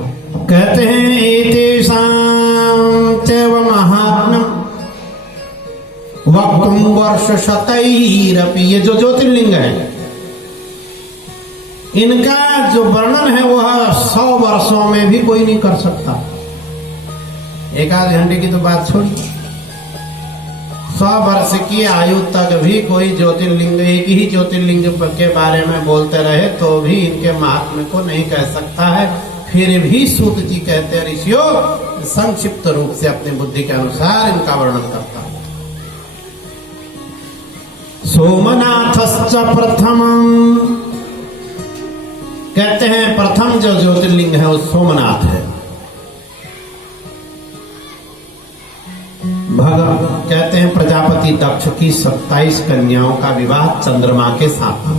कहते हैं एतेषां चैव महात्म्यं वक्तुं वर्षशतैरपि। ये जो ज्योतिर्लिंग है इनका जो वर्णन है वह 100 वर्षों में भी कोई नहीं कर सकता। एक आध घंटे की तो बात छोड़िए, 100 वर्ष की आयु तक भी कोई ज्योतिर्लिंग, एक ही ज्योतिर्लिंग के बारे में बोलते रहे तो भी इनके महात्म्य को नहीं कह सकता है। फिर भी सूत जी कहते हैं ऋषियों संक्षिप्त रूप से अपनी बुद्धि के अनुसार इनका वर्णन करता है। सोमनाथश्च प्रथमम्, कहते हैं प्रथम जो ज्योतिर्लिंग है वो सोमनाथ है। कहते हैं प्रजापति दक्ष की 27 कन्याओं का विवाह चंद्रमा के साथ था।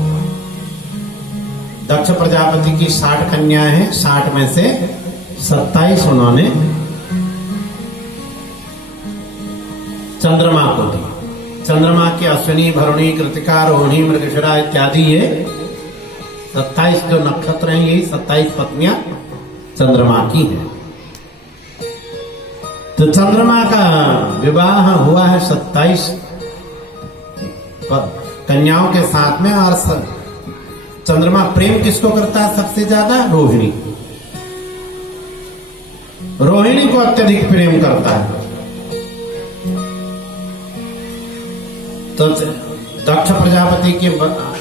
दक्ष प्रजापति की 60 कन्याएं हैं, 60 में से 27 उन्होंने चंद्रमा को दी। चंद्रमा की अश्विनी, भरुणी, कृतिका, रोहिणी, मृगशिरा इत्यादि ये 27 जो नक्षत्र हैं यही 27 पत्नियां चंद्रमा की हैं। तो चंद्रमा का विवाह हुआ है 27 कन्याओं के साथ में। और चंद्रमा प्रेम किसको करता है सबसे ज्यादा? रोहिणी। रोहिणी को अत्यधिक प्रेम करता है। तो दक्ष प्रजापति की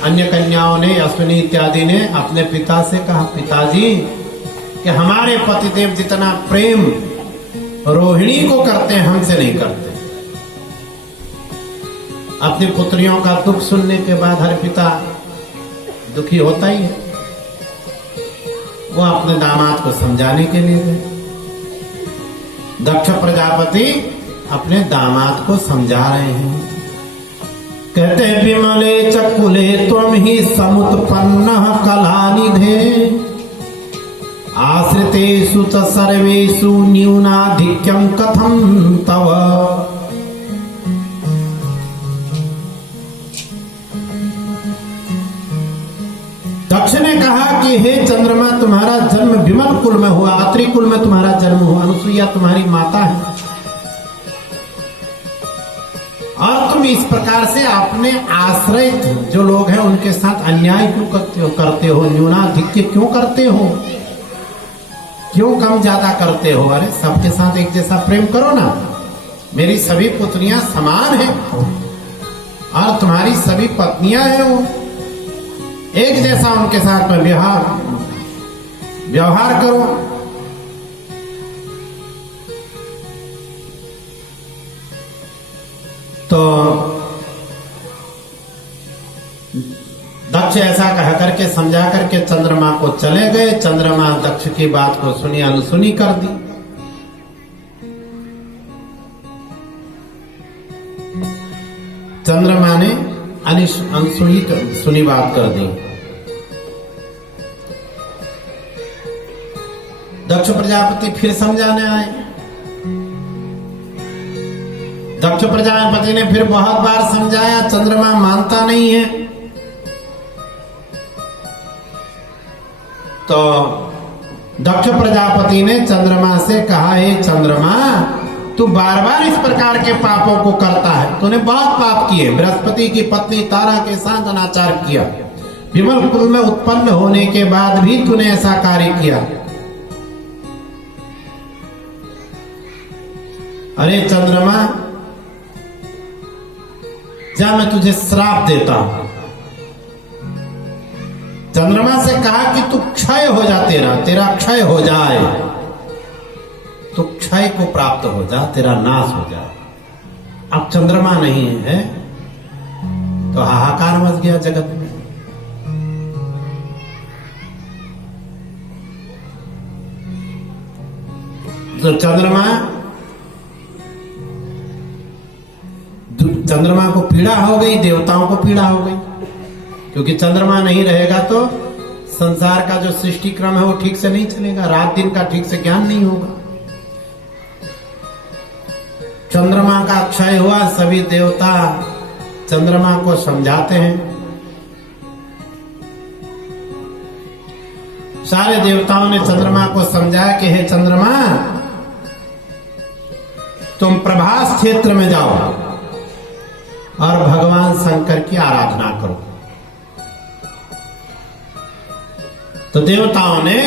अन्य कन्याओं ने, अश्विनी इत्यादि ने अपने पिता से कहा, पिताजी कि हमारे पतिदेव जितना प्रेम रोहिणी को करते हैं हमसे नहीं करते। अपनी पुत्रियों का दुख सुनने के बाद हर पिता दुखी होता ही है। वो अपने दामाद को समझाने के लिए गए। दक्ष प्रजापति अपने दामाद को समझा रहे हैं। कहते हैं विमले चकुले त्वं ही समुत्पन्नः कलानिधे आश्रितेषु च सर्वेषु न्यूनाधिक्यं कथं तव। दक्ष ने कहा कि हे चंद्रमा तुम्हारा जन्म विमल कुल में हुआ, अत्रि कुल में तुम्हारा जन्म हुआ, अनुसुईया तुम्हारी माता है और तुम इस प्रकार से अपने आश्रित जो लोग हैं उनके साथ अन्याय क्यों करते हो, न्यूनाधिक्य क्यों करते हो, क्यों कम ज्यादा करते हो? अरे सबके साथ एक जैसा प्रेम करो ना। मेरी सभी पुत्रियां समान हैं और तुम्हारी सभी पत्नियां हैं, वो एक जैसा उनके साथ में व्यवहार करो। तो दक्ष ऐसा कह करके समझा करके चंद्रमा को चले गए। चंद्रमा दक्ष की बात को सुनी, अनसुनी कर दी। चंद्रमा ने अनसुनी सुनी बात कर दी। दक्ष प्रजापति फिर समझाने आए। दक्ष प्रजापति ने फिर बहुत बार समझाया, चंद्रमा मानता नहीं है। तो दक्ष प्रजापति ने चंद्रमा से कहा, हे चंद्रमा तू बार बार इस प्रकार के पापों को करता है, तूने बहुत पाप किए। बृहस्पति की पत्नी तारा के साथ अनाचार किया, विमल कुल में उत्पन्न होने के बाद भी तूने ऐसा कार्य किया। अरे चंद्रमा जा मैं तुझे श्राप देता हूं। चंद्रमा से कहा कि तू क्षय हो जा, तेरा क्षय हो जाए, तू क्षय को प्राप्त हो जा, तेरा नाश हो जाए। अब चंद्रमा नहीं है तो हाहाकार मच गया जगत में। तो चंद्रमा को पीड़ा हो गई, देवताओं को पीड़ा हो गई, क्योंकि चंद्रमा नहीं रहेगा तो संसार का जो सृष्टि क्रम है वो ठीक से नहीं चलेगा, रात दिन का ठीक से ज्ञान नहीं होगा। चंद्रमा का क्षय हुआ, सभी देवता चंद्रमा को समझाते हैं। सारे देवताओं ने चंद्रमा को समझाया कि हे चंद्रमा, तुम प्रभास क्षेत्र में जाओ और भगवान शंकर की आराधना करो। तो देवताओं ने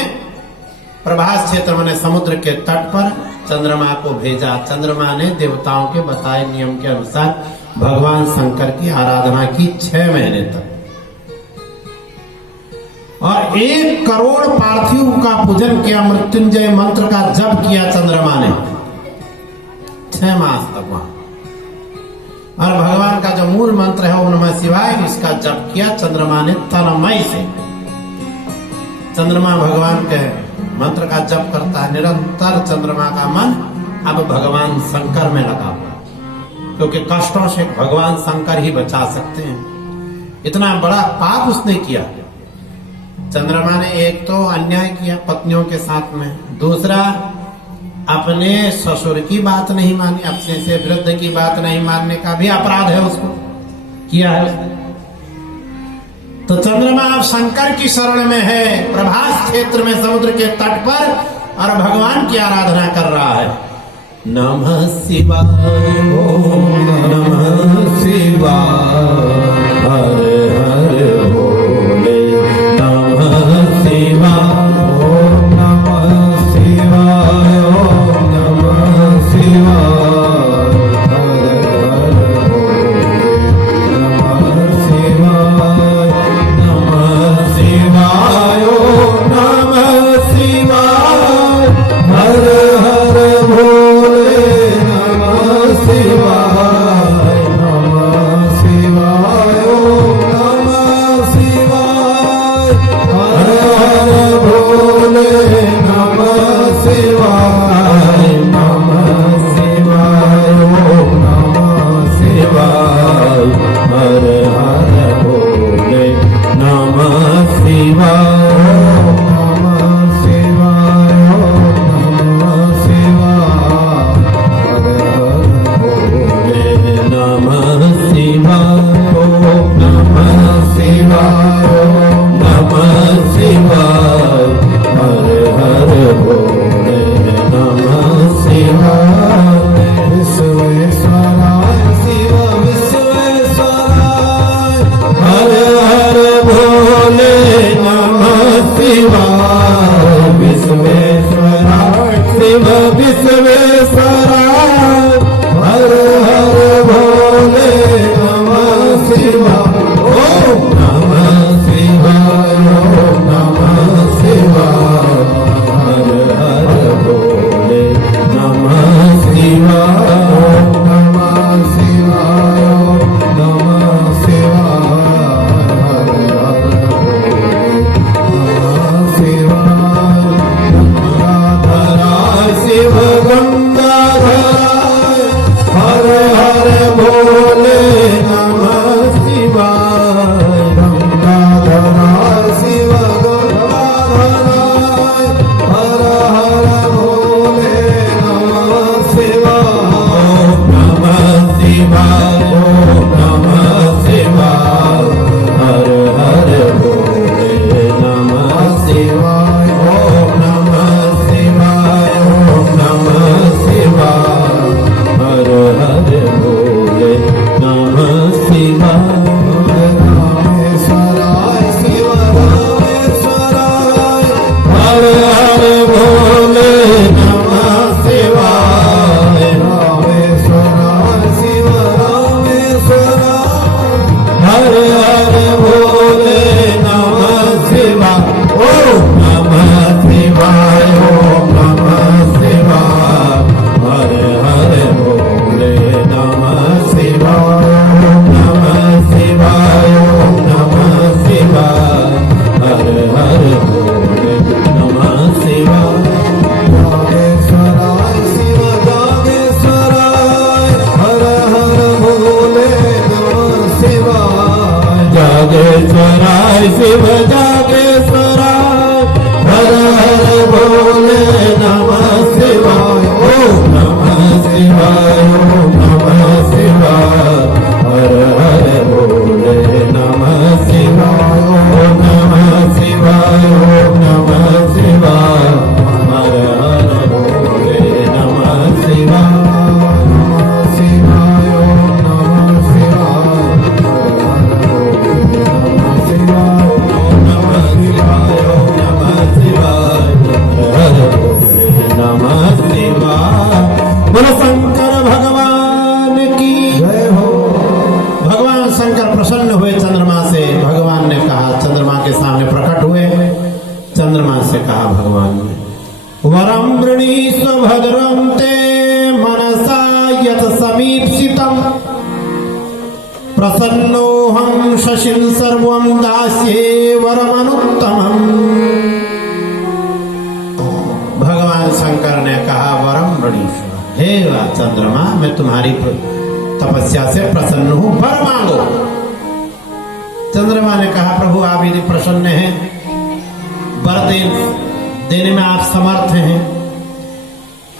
प्रभास क्षेत्र में समुद्र के तट पर चंद्रमा को भेजा। चंद्रमा ने देवताओं के बताए नियम के अनुसार भगवान शंकर की आराधना की 6 महीने तक, और 1 करोड़ पार्थिव का पूजन किया, मृत्युंजय मंत्र का जप किया चंद्रमा ने 6 मास तक वहां। और भगवान का जो मूल मंत्र है ओम नमः शिवाय, इसका जप किया चंद्रमा ने तन्मय से। चंद्रमा भगवान के मंत्र का जप करता है निरंतर। चंद्रमा का मन अब भगवान शंकर में लगा हुआ, क्योंकि कष्टों से भगवान शंकर ही बचा सकते हैं। इतना बड़ा पाप उसने किया। चंद्रमा ने एक तो अन्याय किया पत्नियों के साथ में, दूसरा अपने ससुर की बात नहीं मानी, अपने से वृद्ध की बात नहीं मानने का भी अपराध है उसको किया है उसने। तो चंद्रमा अब शंकर की शरण में है, प्रभास क्षेत्र में समुद्र के तट पर, और भगवान की आराधना कर रहा है। नमः शिवाय ओम नमः शिवाय हर हर भोले नमः शिवाय ओम नमः शिवाय ओम नमः शिवाय शिव गंगा वरम वृणीष्व भद्रं ते मनसा यत समीप्सितम् प्रसन्नोऽहं शशिं सर्वं दास्ये वरमनुत्तमम्। भगवान शंकर ने कहा वरम वृणीष्व, हे चंद्रमा मैं तुम्हारी तपस्या से प्रसन्न हूं, वर मांगो। चंद्रमा ने कहा प्रभु आप यदि प्रसन्न हैं, वर देने में आप समर्थ हैं,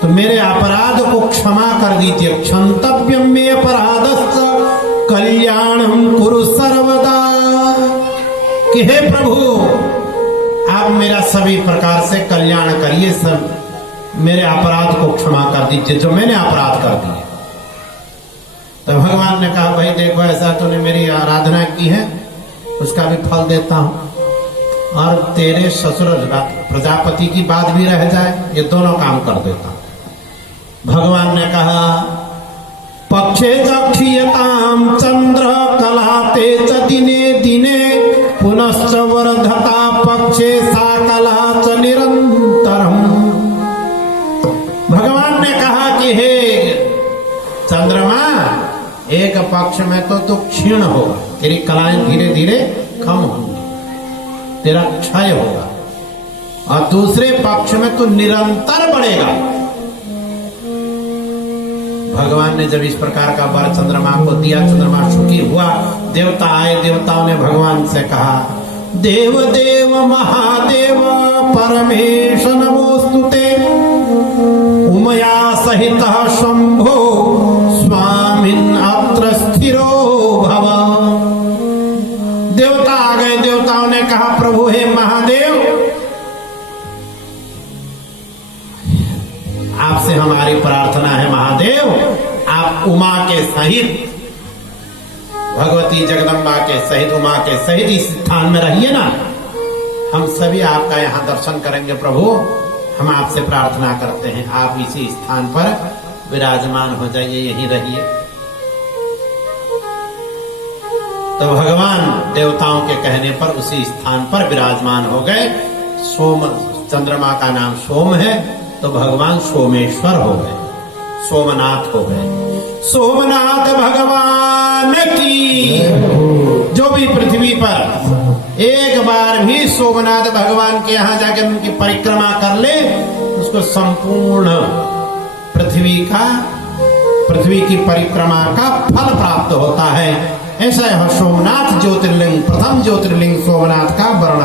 तो मेरे अपराध को क्षमा कर दीजिए। क्षंतव्यम में अपराधस्य कल्याणम कुरु सर्वदा, कि हे प्रभु आप मेरा सभी प्रकार से कल्याण करिए, सब मेरे अपराध को क्षमा कर दीजिए जो मैंने अपराध कर दिए। तो भगवान ने कहा भाई देखो ऐसा तूने मेरी आराधना की है, उसका भी फल देता हूं, और तेरे ससुर प्रजापति की बात भी रह जाए, ये दोनों काम कर देता हूं। भगवान ने कहा पक्षे चक्षीयताम चंद्र कलाते च दिने दिने पुनश्च वर्धता पक्षे सा कला च निरंतरम। भगवान ने कहा कि हे चंद्रमा एक पक्ष में तो तू क्षीण होगा, तेरी कलाएं धीरे धीरे कम होंगी, तेरा क्षय होगा, और दूसरे पक्ष में तू निरंतर बढ़ेगा। भगवान ने जब इस प्रकार का वर चंद्रमा को दिया, चंद्रमा सुखी हुआ। देवता आए, देवताओं ने भगवान से कहा देव देव महादेव परमेश नमोस्तुते उमया सहित शंभो स्वामिन् अत्र स्थिरो भव। देवता आ गए, देवताओं ने कहा प्रभु हे महादेव आपसे हमारी प्रार्थना है, महादेव आप उमा के सहित, भगवती जगदम्बा के सहित, उमा के सहित इस स्थान में रहिए ना, हम सभी आपका यहाँ दर्शन करेंगे। प्रभु हम आपसे प्रार्थना करते हैं आप इसी स्थान पर विराजमान हो जाइए, यहीं रहिए। तो भगवान देवताओं के कहने पर उसी स्थान पर विराजमान हो गए। सोम, चंद्रमा का नाम सोम है, तो भगवान सोमेश्वर हो गए, सोमनाथ हो गए। सोमनाथ भगवान की, जो भी पृथ्वी पर एक बार भी सोमनाथ भगवान के यहाँ जाकर उनकी परिक्रमा कर ले, उसको संपूर्ण पृथ्वी की परिक्रमा का फल प्राप्त होता है। ऐसा है सोमनाथ ज्योतिर्लिंग, प्रथम ज्योतिर्लिंग सोमनाथ का वर्णन।